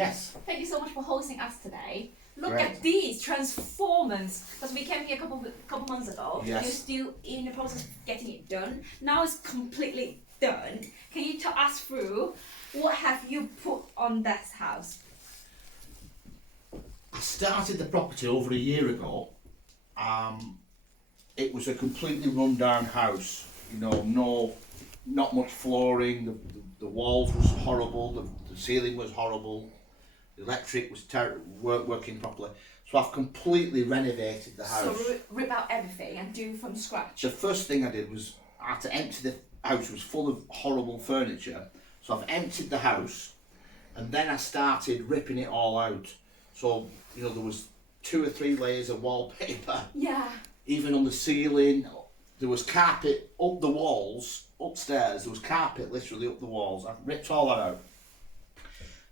Yes. Thank you so much for hosting us today. Look Great. at these transformers. Because we came here a couple months ago. Yes. You're still in the process of getting it done. Now it's completely done. Can you talk us through what have you put on this house? I started the property over a year ago. It was a completely run-down house. You know, not much flooring. The walls was horrible. The ceiling was horrible. The electric was working properly. So I've completely renovated the house. So rip out everything and do from scratch. The first thing I did was I had to empty the house. It was full of horrible furniture. So I've emptied the house, and then I started ripping it all out. So there was 2 or 3 layers of wallpaper. Yeah. Even on the ceiling, there was carpet up the walls upstairs. There was carpet literally up the walls. I've ripped all that out.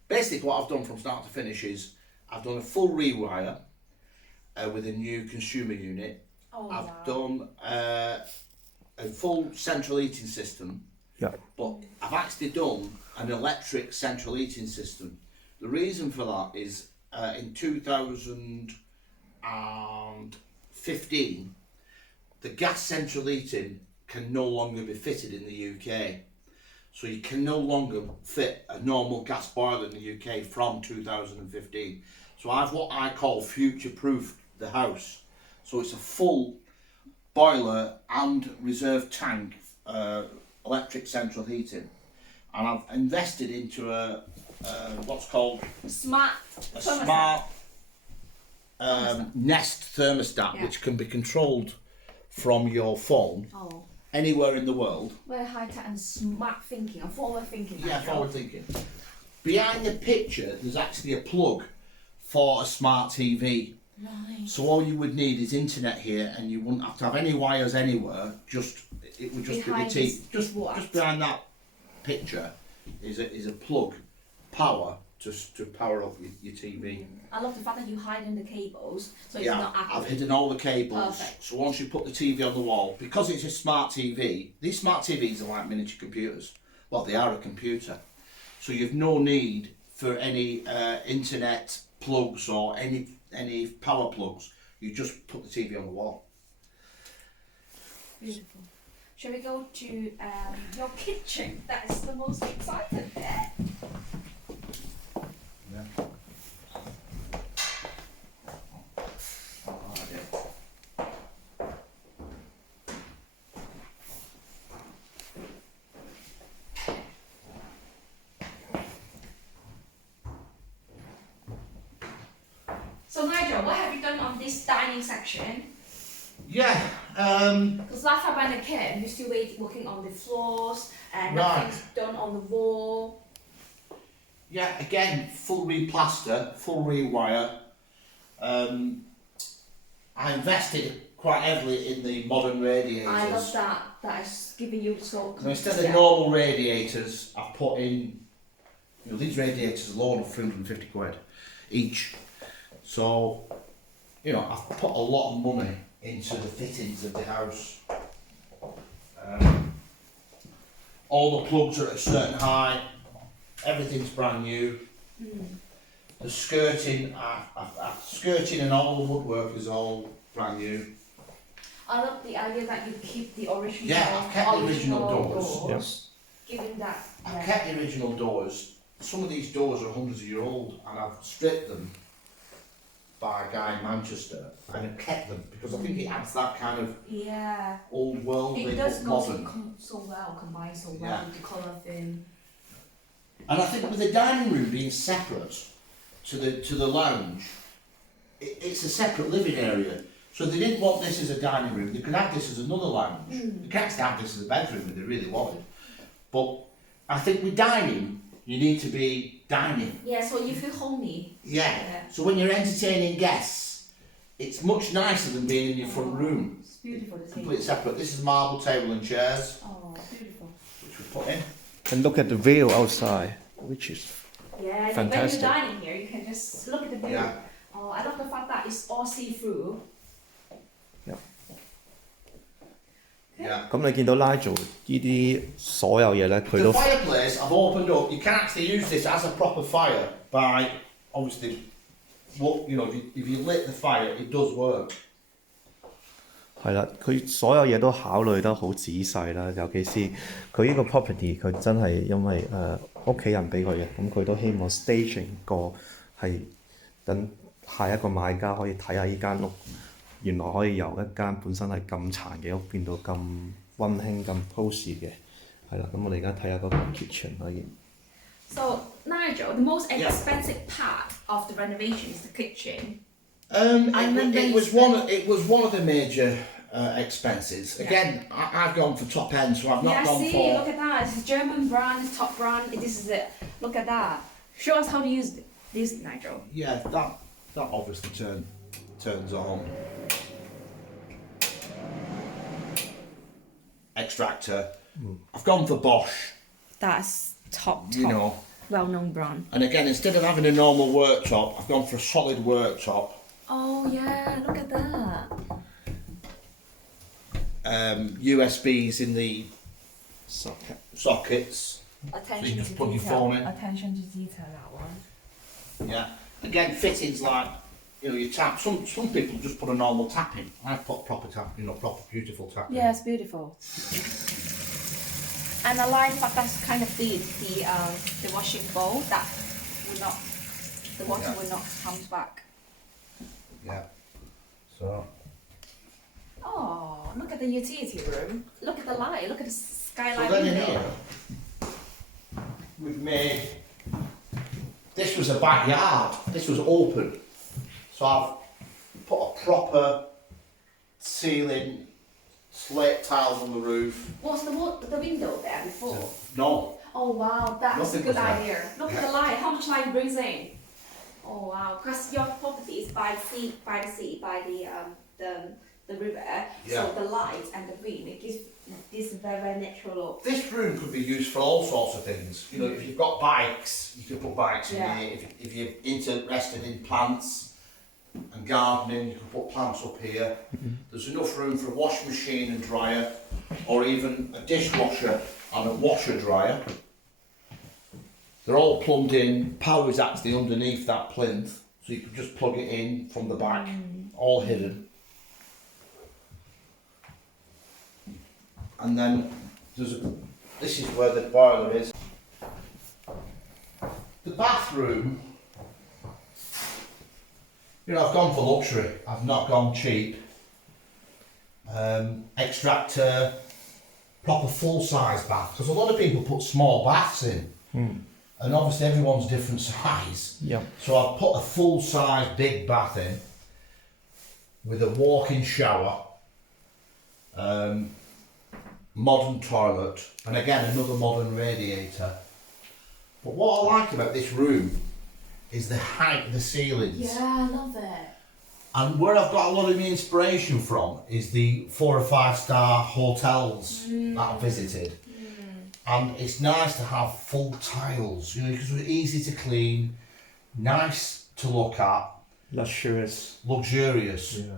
Basically, what I've done from start to finish is I've done a full rewire with a new consumer unit. Oh, I've done a full central heating system. Yeah. But I've actually done an electric central heating system. The reason for that is in 2015, the gas central heating can no longer be fitted in the UK. So you can no longer fit a normal gas boiler in the UK from 2015. So I've what I call future-proofed the house. So it's a full boiler and reserve tank electric central heating. And I've invested into what's called Smart a thermostat. smart Nest thermostat, Yeah. which can be controlled from your phone Oh. anywhere in the world. Very high tech and smart thinking and forward thinking. Yeah, Nigel. forward thinking. Behind the picture, there's actually a plug for a smart TV. Right. So all you would need is internet here, and you wouldn't have to have any wires anywhere. It would just Behind be the this TV. what? Just behind that picture is a plug power to power up your TV. I love the fact that you hide in the cables, so it's Yeah, not active. I've hidden all the cables. Perfect. So once you put the TV on the wall, because it's a smart TV, these smart TVs are like miniature computers. Well, they are a computer. So you've no need for any internet plugs or any power plugs. You just put the TV on the wall. Beautiful. Shall we go to your kitchen? That is the most exciting bit. Yeah. So Nigel, what have you done on this dining section? Yeah. Because last time I came, you still working on the floors and Right. nothing's done on the wall. Yeah. Again, full replaster, full rewire. I invested quite heavily in the modern radiators. I love that. That is giving you so. So instead of normal radiators, I've put in, these radiators alone are 350 quid each. So, I've put a lot of money into the fittings of the house. All the plugs are at a certain height. Everything's brand new. The skirting, skirting and all the woodwork is all brand new. I love the idea that you keep the original. Yeah, I've kept the original doors. Giving that. I've kept the original doors. Some of these doors are hundreds of years old, and I've stripped them by a guy in Manchester, and I've kept them because I think it adds that kind of Yeah. old worldly It does but go modern. so well, combine so well Yeah. with the colour thing. And I think with the dining room being separate to the lounge, it's a separate living area. So they didn't want this as a dining room. They could have this as another lounge. They could actually have this as a bedroom if they really wanted. But I think with dining, you need to be dining. Yeah, so you feel homey. Yeah. Yeah. So when you're entertaining guests, it's much nicer than being in your front room. It's beautiful, the table. Completely separate. This is marble table and chairs, Oh, beautiful. which we put in. And look at the view outside, which is Yeah, fantastic. when you're dining here, you can just look at the view. Yeah. Oh, I love the fact that it's all see-through. Yep. Yeah. 咁你見到 Nigel 呢啲所有嘢咧，佢 The 都 fireplace I've opened up. You can actually use this as a proper fire by obviously, what you know, if you lit the fire, it does work. 係啦，佢所有嘢都考慮得好仔細啦，尤其是佢呢個 property，佢真係因為屋企人俾佢嘅，咁佢都希望 staging 個係等下一個買家可以睇下呢間屋，原來可以由一間本身係咁殘嘅屋變到咁溫馨、咁 cosy 嘅，係啦，咁我哋而家睇下嗰個 kitchen 可以。So Nigel, the most expensive part of the renovation is the kitchen. It was one of the major expenses. Again, I've gone for top end, so I've not gone for. Look at that. It's a German brand, it's top brand. This is it. Look at that. Show us how to use this, Nigel. Yeah, that obviously turns on. Extractor. I've gone for Bosch. That's top. You know. Well-known brand. And again, instead of having a normal worktop, I've gone for a solid worktop. Oh yeah, look at that. USBs in the sockets. Attention So you to just plug your detail. phone in. Attention to detail, that one. Yeah. Again, fittings like, you know, you tap. Some people just put a normal tap in. I put proper tap, you know, proper beautiful tap in. Yeah, it's beautiful. And I like that that's kind of the washing bowl that will not, the water will not come back. Yeah. So. Oh, look at the utility room. Look at the light. Look at the skylight So then in window. here, we've made. This was a backyard. This was open. So I've put a proper ceiling, slate tiles on the roof. Was the window there before? No. Oh wow, that's Nothing a good was there. idea. Look at the light. How much light it brings in? Oh wow, because your property is by the river. Yeah. So the light and the wind, it gives this very natural look. This room could be used for all sorts of things. You know, if you've got bikes, you could put bikes Yeah. in here. If you're interested in plants and gardening, you can put plants up here. There's enough room for a washing machine and dryer, or even a dishwasher and a washer dryer. They're all plumbed in. Power is actually underneath that plinth, so you can just plug it in from the back, all hidden. And then this is where the boiler is. The bathroom, you know, I've gone for luxury. I've not gone cheap. Extractor, proper full-size bath, because a lot of people put small baths in, and obviously everyone's different size. Yeah. So I've put a full-size big bath in with a walk-in shower. Modern toilet, and again another modern radiator. But what I like about this room is the height of the ceilings. Yeah, I love it. And where I've got a lot of my inspiration from is the 4 or 5 star hotels that I've visited. And it's nice to have full tiles, you know, because they're easy to clean, nice to look at, Luxurious. luxurious. Yeah.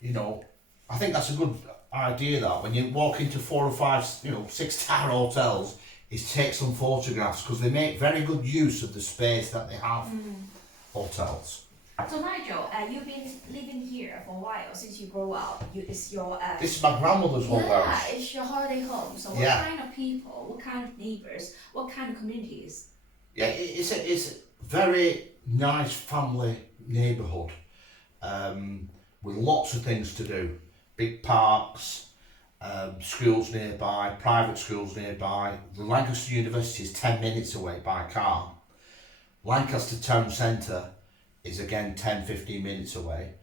You know, I think that's a good idea, that when you walk into 4 or 5, you know, 6-star hotels, is take some photographs, because they make very good use of the space that they have. Hotels. So Nigel, you've been living here for a while since you grew up. It's your This is my grandmother's whole house. it's your holiday home. So what Yeah. kind of people, what kind of neighbours, what kind of communities? Yeah, it's a very nice family neighbourhood, with lots of things to do. Big parks, schools nearby, private schools nearby. The Lancaster University is 10 minutes away by car. Lancaster Town Centre is again 10-15 minutes away.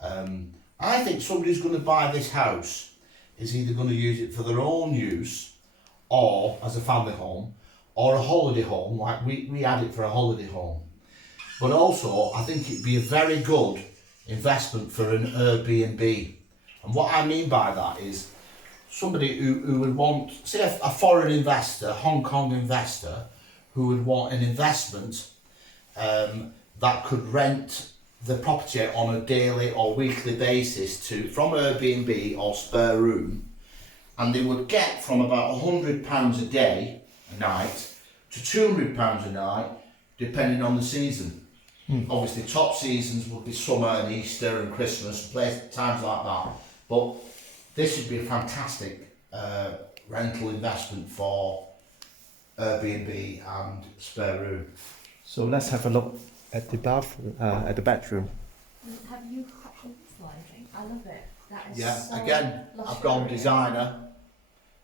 I think somebody who's going to buy this house is either going to use it for their own use, or as a family home, or a holiday home, like we had it for a holiday home. But also, I think it'd be a very good investment for an Airbnb. And what I mean by that is somebody who would want, say a foreign investor, Hong Kong investor, who would want an investment that could rent the property on a daily or weekly basis from Airbnb or spare room, and they would get from about £100 a day, a night, to £200 a night, depending on the season. Obviously, top seasons would be summer and Easter and Christmas, times like that. But this would be a fantastic rental investment for Airbnb and spare room. So let's have a look at the bathroom, at the bedroom. Have you cut this lighting? I love it. That is Yeah, so again, I've gone luxurious. designer,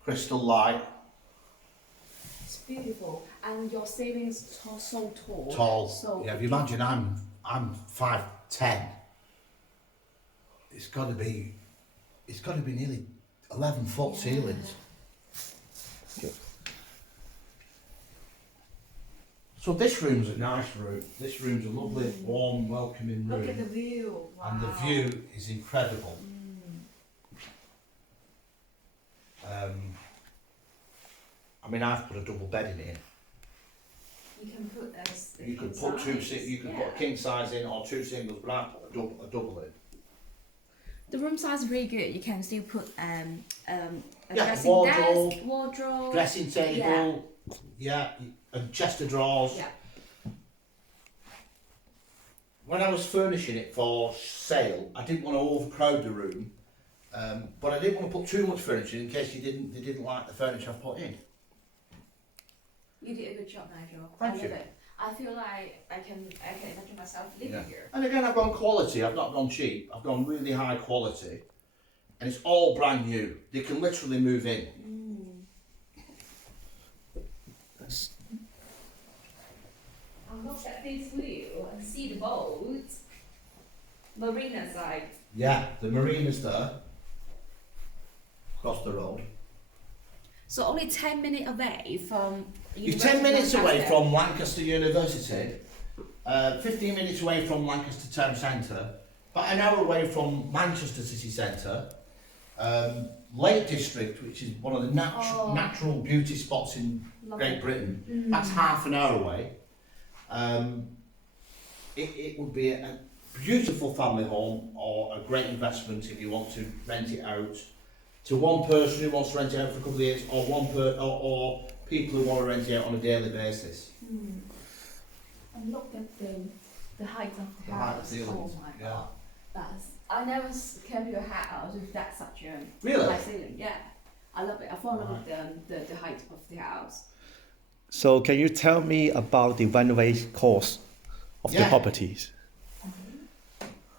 crystal light, It's beautiful, and your ceiling's so tall. tall. So Yeah, if you imagine I'm 5'10", it's got to be nearly 11-foot ceilings. So this room's a nice room. This room's a lovely, warm, welcoming room. Look at the view. Wow. And the view is incredible. I mean, I've put a double bed in here. You can put as You could put you could put a king size in or two singles, but I put a double in. The room size is really good. You can still put a dressing wardrobe, desk, wardrobe, dressing table, yeah, and chest of drawers. Yeah. When I was furnishing it for sale, I didn't want to overcrowd the room, but I didn't want to put too much furniture in case they didn't like the furniture I've put in. You did a good job, Nigel. Thank I love you. it. I feel like I can imagine myself living here. And again, I've gone quality. I've not gone cheap. I've gone really high quality, and it's all brand new. They can literally move in. I'll look at this view and see the boat. Marina side. Yeah, the marina's there, across the road. So only 10 minutes away from. You're 10 minutes away from Lancaster University, 15 minutes away from Lancaster Town Centre, about an hour away from Manchester City Centre, Lake District, which is one of the natural beauty spots in Great Britain. That's half an hour away. It would be a beautiful family home or a great investment if you want to rent it out to one person who wants to rent it out for a couple of years, or or people who want to rent it out on a daily basis. And look at the height of the The height of house. the ceilings, Oh my yeah. god. I never came to a house with such a Really? high ceiling. Yeah. I love it. I fall in love with the height of the house. So can you tell me about the renovation cost of the Yeah. properties?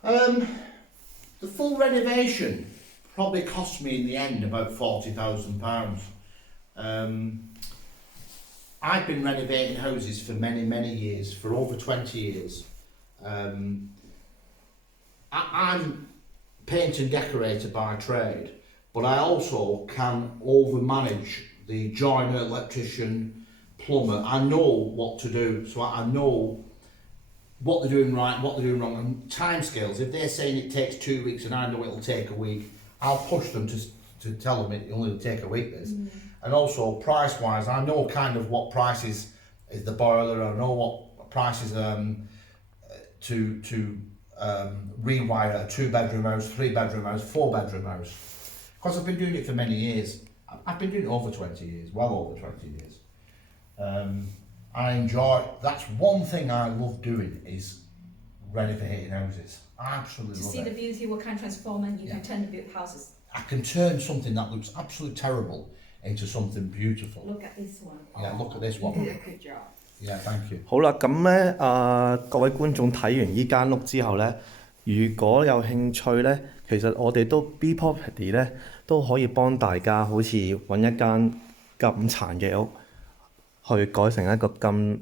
The full renovation probably cost me in the end about £40,000. I've been renovating houses for many years, for over 20 years. I'm paint and decorator by trade, but I also can overmanage the joiner, electrician, plumber. I know what to do, so I know what they're doing right, what they're doing wrong, and timescales. If they're saying it takes 2 weeks and I know it'll take a week, I'll push them to tell them it only will take a week. This, and also price-wise, I know kind of what prices is the boiler. I know what prices to rewire a 2-bedroom house, 3-bedroom house, 4-bedroom house. Because I've been doing it for many years. I've been doing it over 20 years, well over 20 years. I enjoy, that's one thing I love doing, is renovating houses. I absolutely To love see it. the beauty, what can transform, and you Yeah. can turn the beautiful houses. I can turn something that looks absolutely terrible into something beautiful. Look at this one. Yeah, look at this You one. did a good job. Yeah, thank you. 好啦，咁咧各位觀眾睇完依間屋之後咧，如果有興趣咧，其實我哋都 B Property 咧都可以幫大家好似揾一間咁殘嘅屋，去改成一個咁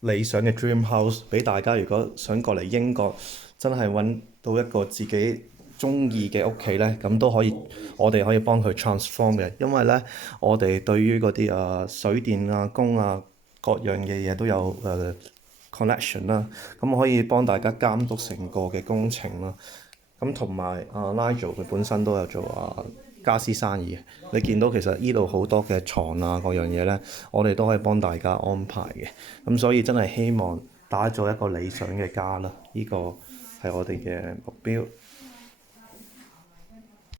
理想嘅 dream house，俾大家如果想過嚟英國，真係揾到一個自己中意嘅屋企咧，咁都可以，我哋可以幫佢 transform 嘅，因為咧我哋對於嗰啲水電啊、工啊各樣嘅嘢都有connection 啦，咁可以幫大家監督成個嘅工程啦。咁同埋Nigel 佢本身都有做家私生意嘅，你見到其實呢度好多嘅床啊各樣嘢咧，我哋都可以幫大家安排嘅。咁所以真係希望打造一個理想嘅家啦，呢個係我哋嘅目標。